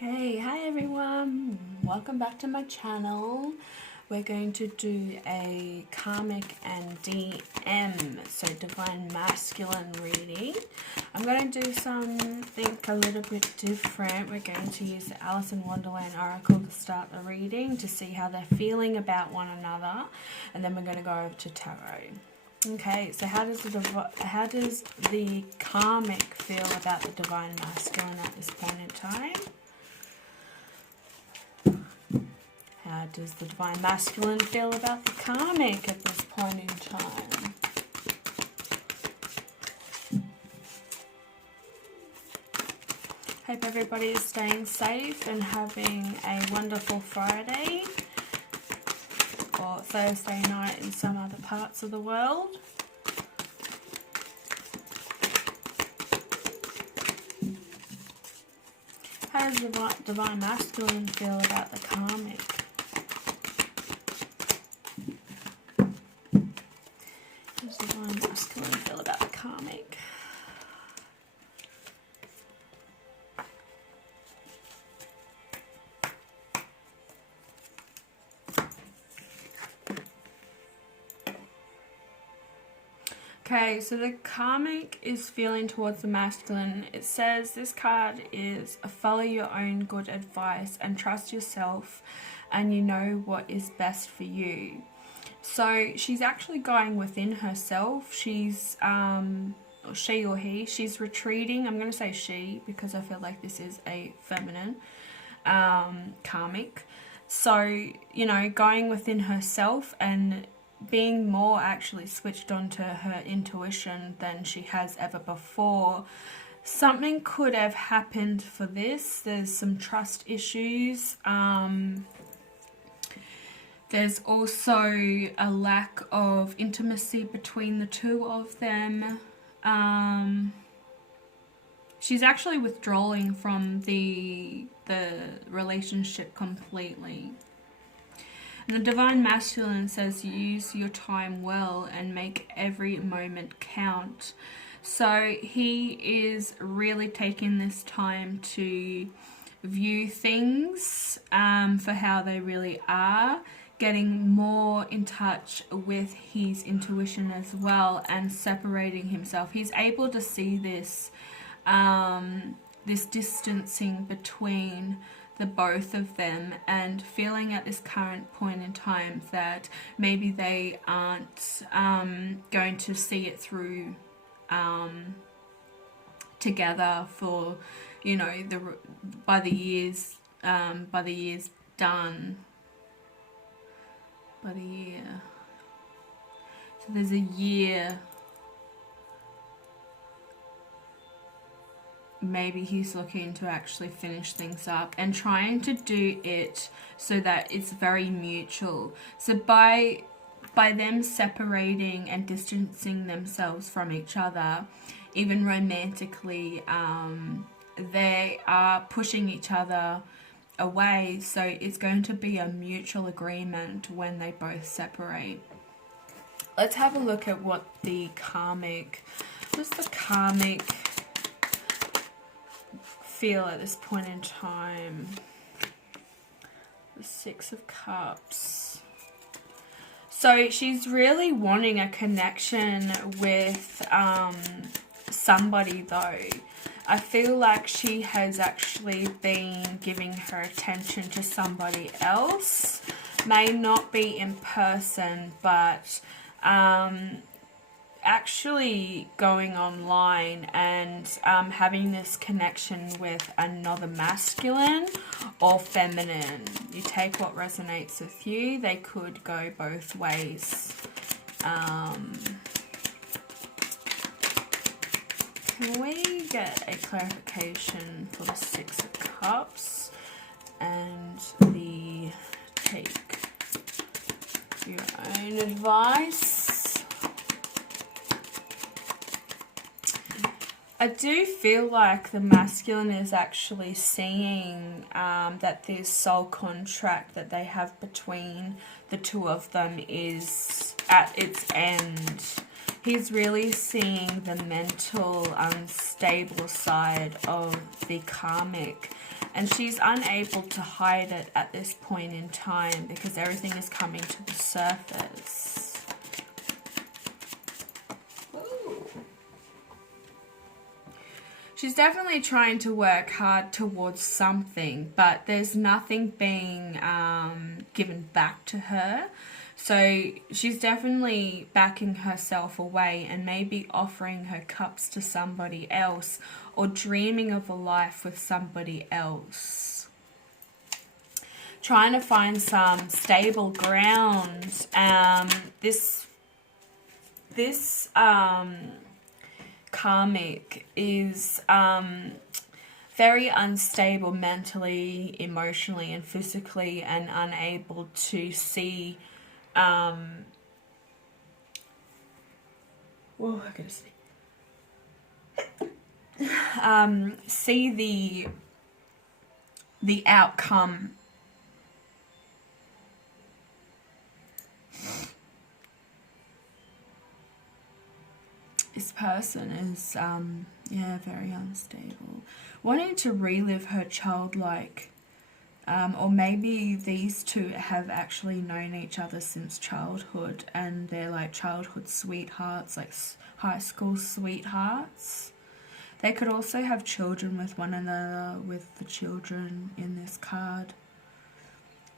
Hey, hi everyone, welcome back to my channel. We're going to do a Karmic and DM, so Divine Masculine reading. I'm going to do something a little bit different. We're going to use the Alice in Wonderland Oracle to start the reading to see how they're feeling about one another, and then we're going to go over to Tarot. Okay, so how does the Karmic feel about the Divine Masculine at this point in time? How does the Divine Masculine feel about the Karmic at this point in time? Hope everybody is staying safe and having a wonderful Friday or Thursday night in some other parts of the world. How does the Divine Masculine feel about the Karmic? How does the Divine Masculine feel about the Karmic? Okay, so the Karmic is feeling towards the masculine. It says this card is follow your own good advice and trust yourself, and you know what is best for you. So she's actually going within herself. She's or she or he, she's retreating. I'm going to say she because I feel like this is a feminine Karmic. So, you know, going within herself and being more actually switched on to her intuition than she has ever before. Something could have happened for this. There's some trust issues. There's also a lack of intimacy between the two of them. She's actually withdrawing from the relationship completely. The Divine Masculine says use your time well and make every moment count. So he is really taking this time to view things for how they really are, getting more in touch with his intuition as well and separating himself. He's able to see this, this distancing between the both of them and feeling at this current point in time that maybe they aren't going to see it through together for, you know, by the year. So there's a year. Maybe he's looking to actually finish things up and trying to do it so that it's very mutual. So by them separating and distancing themselves from each other, even romantically, they are pushing each other away. So it's going to be a mutual agreement when they both separate. Let's have a look at what the Karmic feel at this point in time. The Six of Cups. So she's really wanting a connection with somebody though. I feel like she has actually been giving her attention to somebody else. May not be in person, but actually going online and having this connection with another masculine or feminine. You take what resonates with you. They could go both ways. Can we get a clarification for the Six of Cups and the take your own advice? I do feel like the masculine is actually seeing that this soul contract that they have between the two of them is at its end. He's really seeing the mental, unstable side of the Karmic And she's unable to hide it at this point in time because everything is coming to the surface. Ooh. She's definitely trying to work hard towards something, but there's nothing being given back to her. So she's definitely backing herself away and maybe offering her cups to somebody else or dreaming of a life with somebody else. Trying to find some stable ground. This Karmic is very unstable mentally, emotionally, and physically, and unable to see I gotta see the outcome. This person is very unstable, wanting to relive her childlike, or maybe these two have actually known each other since childhood and they're like childhood sweethearts, like high school sweethearts. They could also have children with one another, with the children in this card.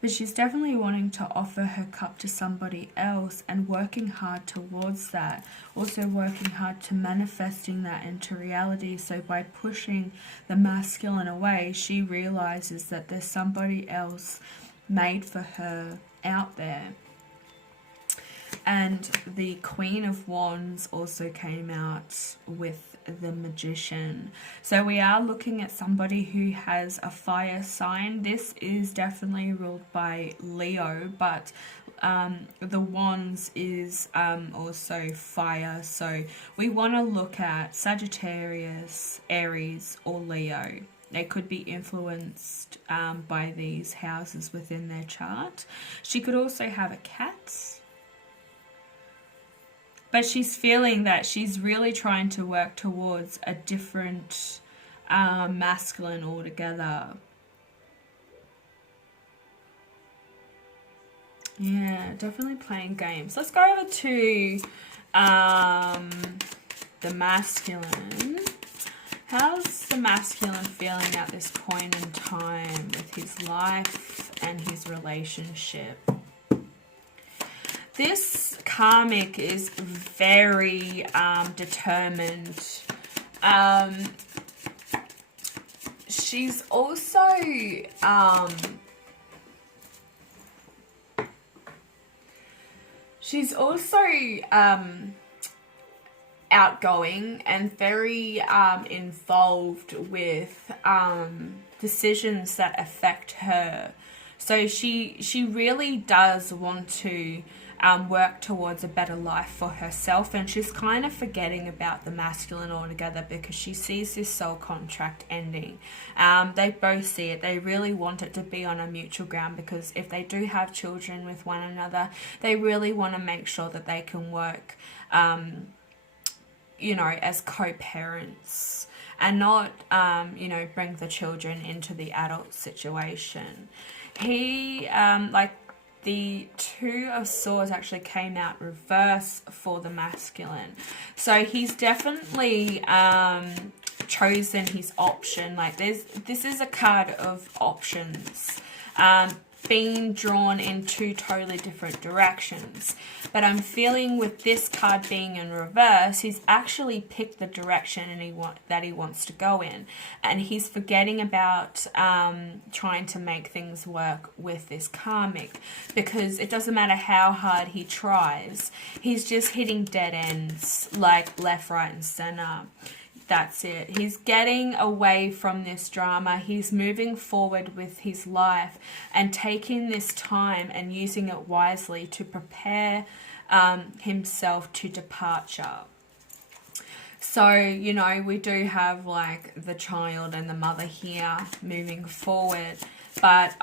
But she's definitely wanting to offer her cup to somebody else and working hard towards that. Also working hard to manifesting that into reality. So by pushing the masculine away, she realizes that there's somebody else made for her out there. And the Queen of Wands also came out with the Magician. So we are looking at somebody who has a fire sign. This is definitely ruled by Leo, but the Wands is also fire. So we want to look at Sagittarius, Aries, or Leo. They could be influenced by these houses within their chart. She could also have a cat. But she's feeling that she's really trying to work towards a different masculine altogether. Yeah, definitely playing games. Let's go over to the masculine. How's the masculine feeling at this point in time with his life and his relationship? This Karmic is very determined. She's also outgoing and very involved with decisions that affect her. So she really does want to work towards a better life for herself, and she's kind of forgetting about the masculine altogether because she sees this soul contract ending. They both see it. They really want it to be on a mutual ground because if they do have children with one another, they really want to make sure that they can work as co-parents and not bring the children into the adult situation. He the Two of Swords actually came out reverse for the masculine. So he's definitely chosen his option. Like this is a card of options. Being drawn in two totally different directions. But I'm feeling with this card being in reverse, he's actually picked the direction that he wants to go in. And he's forgetting about trying to make things work with this Karmic. Because it doesn't matter how hard he tries. He's just hitting dead ends, like left, right, and center. That's it. He's getting away from this drama. He's moving forward with his life and taking this time and using it wisely to prepare himself to departure. So, we do have like the child and the mother here moving forward. But,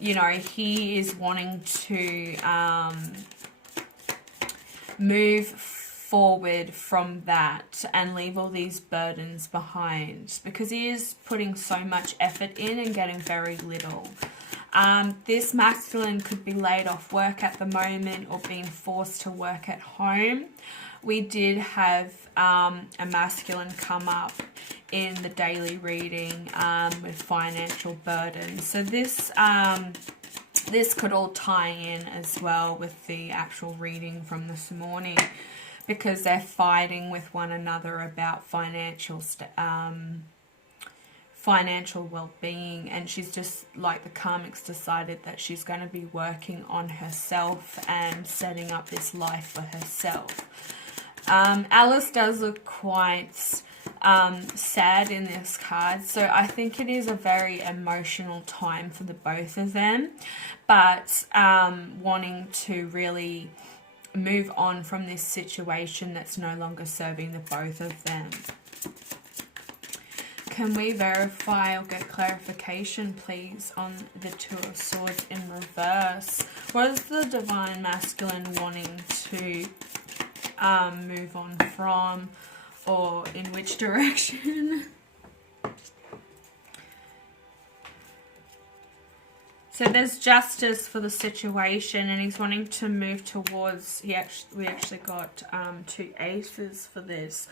he is wanting to move forward from that and leave all these burdens behind, because he is putting so much effort in and getting very little. This masculine could be laid off work at the moment or being forced to work at home. We did have a masculine come up in the daily reading with financial burdens. So this this could all tie in as well with the actual reading from this morning, because they're fighting with one another about financial well-being, and she's just like the karmic's decided that she's going to be working on herself and setting up this life for herself. Alice does look quite sad in this card, so I think it is a very emotional time for the both of them, but wanting to really move on from this situation that's no longer serving the both of them. Can we verify or get clarification, please, on the Two of Swords in reverse? What is the Divine Masculine wanting to move on from, or in which direction? So there's justice for the situation, and he's wanting to move towards, we actually got 2 aces for this.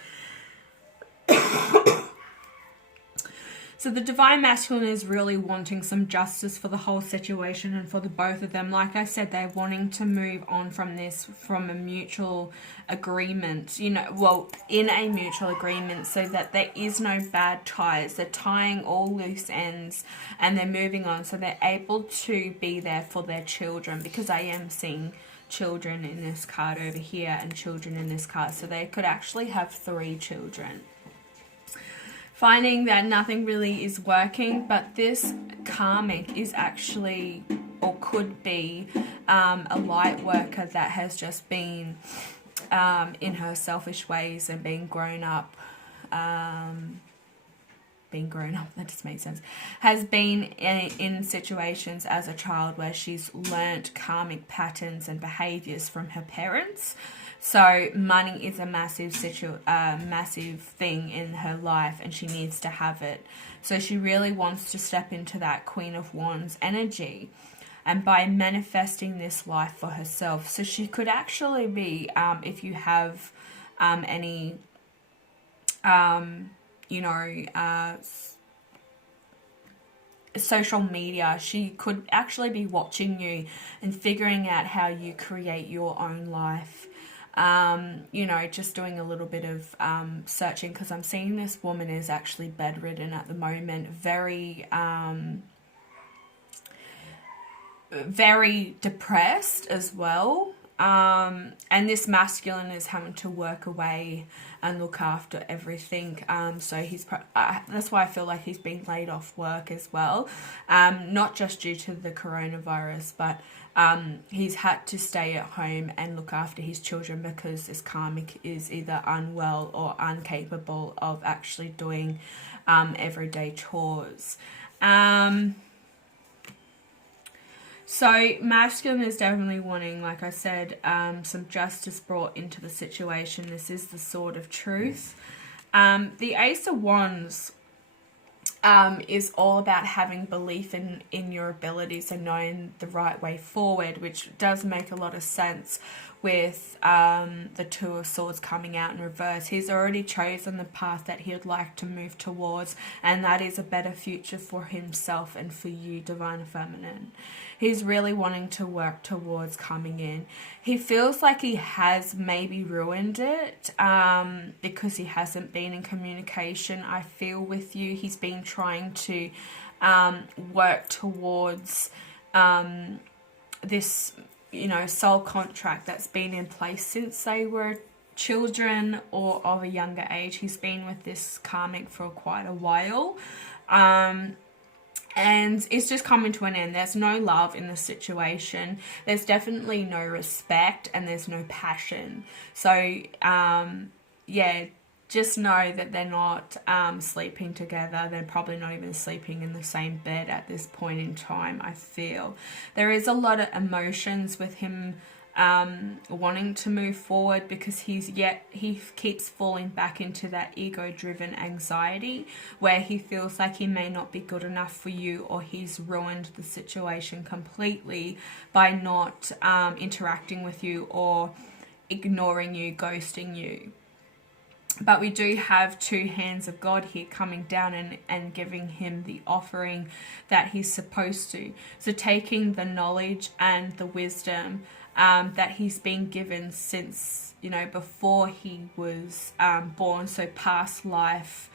So the Divine Masculine is really wanting some justice for the whole situation and for the both of them. Like I said, they're wanting to move on from this from a mutual agreement, you know, well, in a mutual agreement, so that there is no bad ties. They're tying all loose ends and they're moving on, so they're able to be there for their children, because I am seeing children in this card over here and children in this card. So they could actually have 3 children. Finding that nothing really is working, but this karmic is actually, or could be, a light worker that has just been in her selfish ways and being grown up, that just makes sense, has been in situations as a child where she's learnt karmic patterns and behaviours from her parents. So money is a massive thing in her life, and she needs to have it. So she really wants to step into that Queen of Wands energy, and by manifesting this life for herself. So she could actually be, if you have any, social media, she could actually be watching you and figuring out how you create your own life. Just doing a little bit of searching, because I'm seeing this woman is actually bedridden at the moment, very depressed as well. And this masculine is having to work away and look after everything. So he's that's why I feel like he's been laid off work as well. Not just due to the coronavirus, but he's had to stay at home and look after his children, because this karmic is either unwell or incapable of actually doing everyday chores. So masculine is definitely wanting, like I said, some justice brought into the situation. This is the Sword of Truth. The Ace of Wands is all about having belief in your abilities and knowing the right way forward, which does make a lot of sense with the Two of Swords coming out in reverse. He's already chosen the path that he would like to move towards, and that is a better future for himself and for you, Divine Feminine. He's really wanting to work towards coming in. He feels like he has maybe ruined it because he hasn't been in communication, I feel, with you. He's been trying to work towards this, soul contract that's been in place since they were children or of a younger age. He's been with this karmic for quite a while. And it's just coming to an end. There's no love in the situation. There's definitely no respect, and there's no passion. So, just know that they're not sleeping together. They're probably not even sleeping in the same bed at this point in time, I feel. There is a lot of emotions with him wanting to move forward, because he keeps falling back into that ego-driven anxiety where he feels like he may not be good enough for you, or he's ruined the situation completely by not interacting with you, or ignoring you, ghosting you. But we do have two hands of God here coming down and giving him the offering that he's supposed to. So taking the knowledge and the wisdom that he's been given since, you know, before he was born. So past life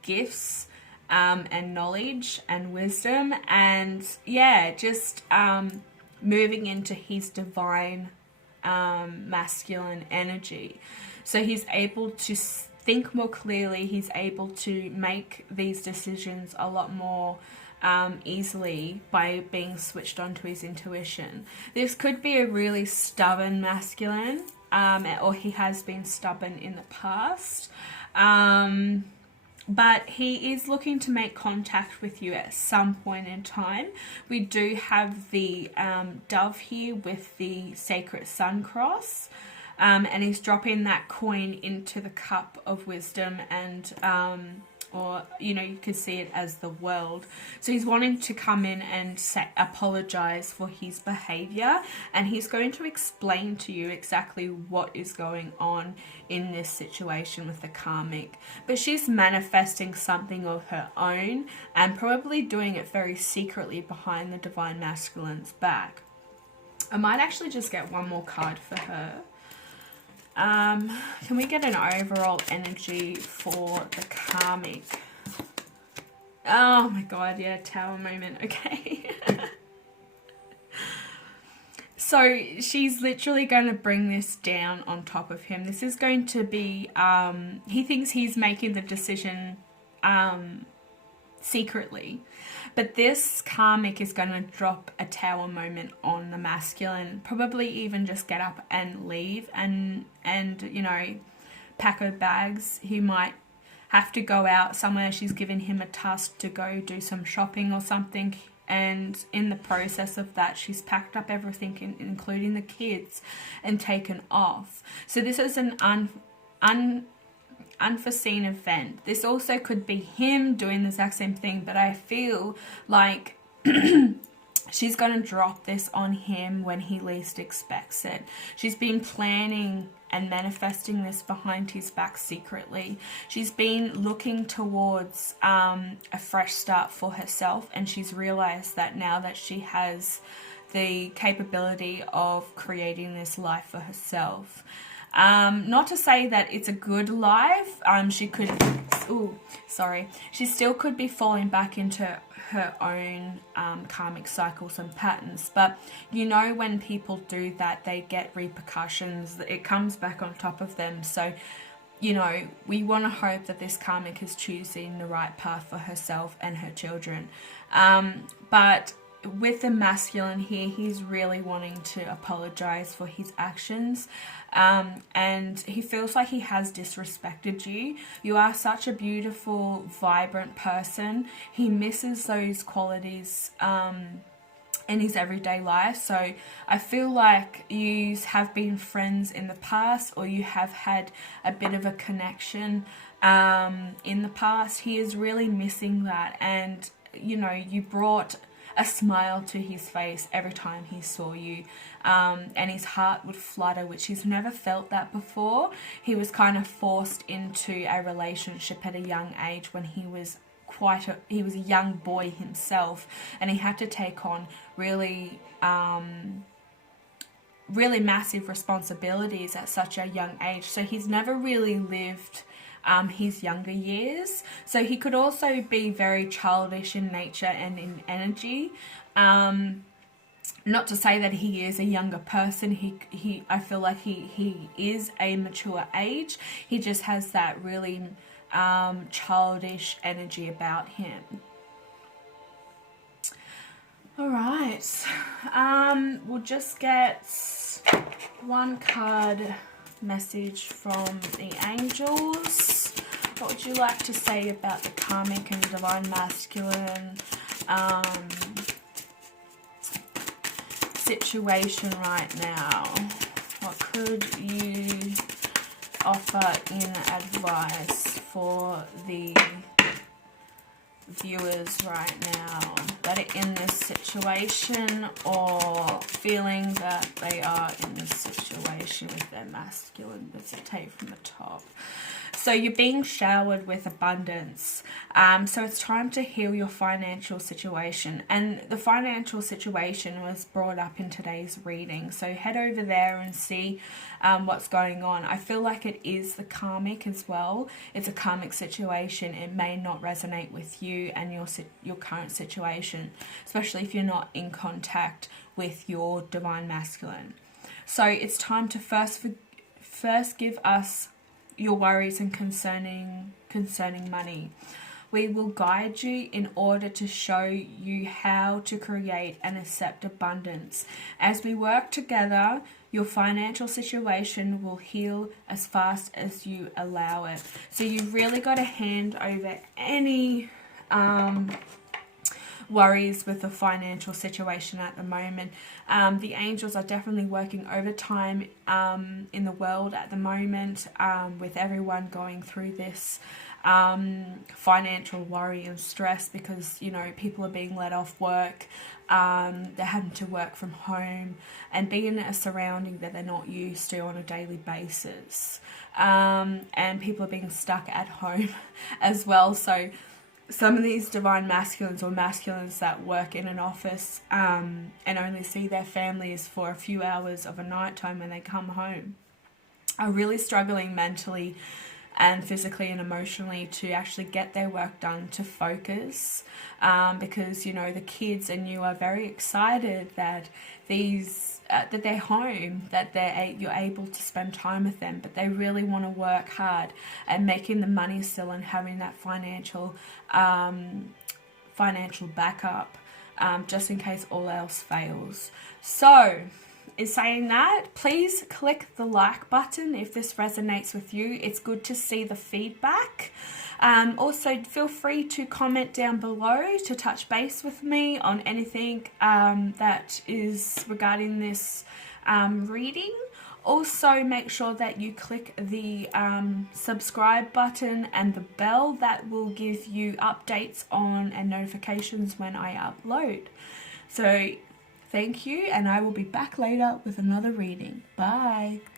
gifts and knowledge and wisdom. And yeah, just moving into his divine masculine energy. So he's able to think more clearly. He's able to make these decisions a lot more easily by being switched on to his intuition. This could be a really stubborn masculine, or he has been stubborn in the past. But he is looking to make contact with you at some point in time. We do have the dove here with the sacred sun cross. And he's dropping that coin into the cup of wisdom, and or, you know, you could see it as the world. So he's wanting to come in and apologize for his behavior, and he's going to explain to you exactly what is going on in this situation with the karmic. But she's manifesting something of her own, and probably doing it very secretly behind the divine masculine's back. I might actually just get one more card for her. Can we get an overall energy for the karmic? Oh my god, yeah, tower moment. Okay. So she's literally going to bring this down on top of him. This is going to be, he thinks he's making the decision secretly. But this karmic is going to drop a tower moment on the masculine. Probably even just get up and leave and you know, pack her bags. He might have to go out somewhere. She's given him a task to go do some shopping or something. And in the process of that, she's packed up everything, including the kids, and taken off. So this is an unforeseen event. This also could be him doing the exact same thing, but I feel like she's going to drop this on him when he least expects it. She's been planning and manifesting this behind his back secretly. She's been looking towards a fresh start for herself, and she's realized that now that she has the capability of creating this life for herself. Not to say that it's a good life. She still could be falling back into her own karmic cycles and patterns. But you know, when people do that, they get repercussions. It comes back on top of them. So, you know, we want to hope that this karmic is choosing the right path for herself and her children. But with the masculine here, he's really wanting to apologize for his actions, and he feels like he has disrespected you. You are such a beautiful, vibrant person. He misses those qualities in his everyday life. So I feel like you have been friends in the past, or you have had a bit of a connection in the past. He is really missing that, and you know, you brought a smile to his face every time he saw you, and his heart would flutter, which he's never felt that before. He was kind of forced into a relationship at a young age when he was he was a young boy himself, and he had to take on really massive responsibilities at such a young age. So he's never really lived his younger years. So he could also be very childish in nature and in energy. Not to say that he is a younger person. I feel like he is a mature age. He just has that really childish energy about him. All right. We'll just get one card message from the angels. What would you like to say about the karmic and divine masculine? situation right now? What could you offer in advice for the viewers right now that are in this situation or feeling that they are in this situation with their masculine? Let's take from the top. So you're being showered with abundance. So it's time to heal your financial situation. And the financial situation was brought up in today's reading. So head over there and see what's going on. I feel like it is the karmic as well. It's a karmic situation. It may not resonate with you and your current situation, especially if you're not in contact with your divine masculine. So it's time to first give us your worries and concerning money. We will guide you in order to show you how to create and accept abundance. As we work together, your financial situation will heal as fast as you allow it. So you've really got to hand over any worries with the financial situation at the moment. The angels are definitely working overtime in the world at the moment, with everyone going through this financial worry and stress because, you know, people are being let off work. They're having to work from home and be in a surrounding that they're not used to on a daily basis. And people are being stuck at home as well. So some of these divine masculines or masculines that work in an office and only see their families for a few hours of a night time when they come home are really struggling mentally and physically and emotionally to actually get their work done, to focus, because, you know, the kids and you are very excited that that they're home, that you're able to spend time with them, but they really want to work hard and making the money still and having that financial backup, just in case all else fails. So in saying that, please click the like button if this resonates with you. It's good to see the feedback. Also, feel free to comment down below to touch base with me on anything that is regarding this reading. Also, make sure that you click the subscribe button and the bell. That will give you updates on and notifications when I upload. So thank you, and I will be back later with another reading. Bye.